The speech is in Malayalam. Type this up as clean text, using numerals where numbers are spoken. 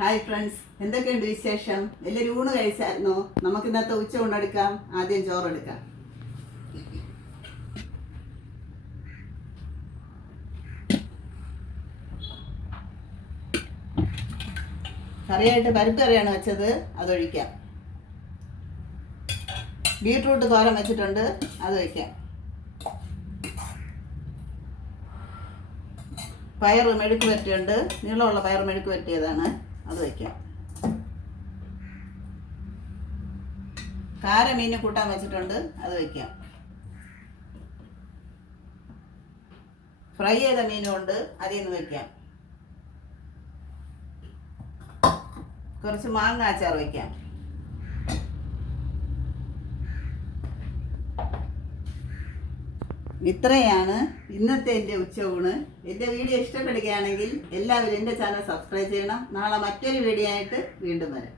ഹായ് ഫ്രണ്ട്സ്, എന്തൊക്കെയുണ്ട് വിശേഷം? എല്ലാവരും ഊണ് കഴിച്ചായിരുന്നോ? നമുക്ക് ഇന്നത്തെ ഉച്ച ഊണെടുക്കാം. ആദ്യം ചോറെടുക്കാം. കറിയായിട്ട് പരിപ്പ് കറിയാണ് വെച്ചത്, അതൊഴിക്കാം. ബീട്രൂട്ട് തോരൻ വെച്ചിട്ടുണ്ട്, അത് വയ്ക്കാം. പയറ് മെഴുക്ക് വരട്ടിയുണ്ട്, നീളമുള്ള പയറ് മെഴുക്ക് വരട്ടിയതാണ്, അത് വയ്ക്കാം. കാര മീൻ കൂട്ടാൻ വെച്ചിട്ടുണ്ട്, അത് വയ്ക്കാം. ഫ്രൈ ചെയ്ത മീനും ഉണ്ട്, അതിൽ നിന്ന് വയ്ക്കാം. കുറച്ച് മാങ്ങ അച്ചാർ വയ്ക്കാം. ഇത്രയാണ് ഇന്നത്തെ എൻ്റെ ഉച്ചയൂണ്. എൻ്റെ വീഡിയോ ഇഷ്ടപ്പെടുകയാണെങ്കിൽ എല്ലാവരും എൻ്റെ ചാനൽ സബ്സ്ക്രൈബ് ചെയ്യണം. നാളെ മറ്റൊരു വീഡിയോ ആയിട്ട് വീണ്ടും വരാം.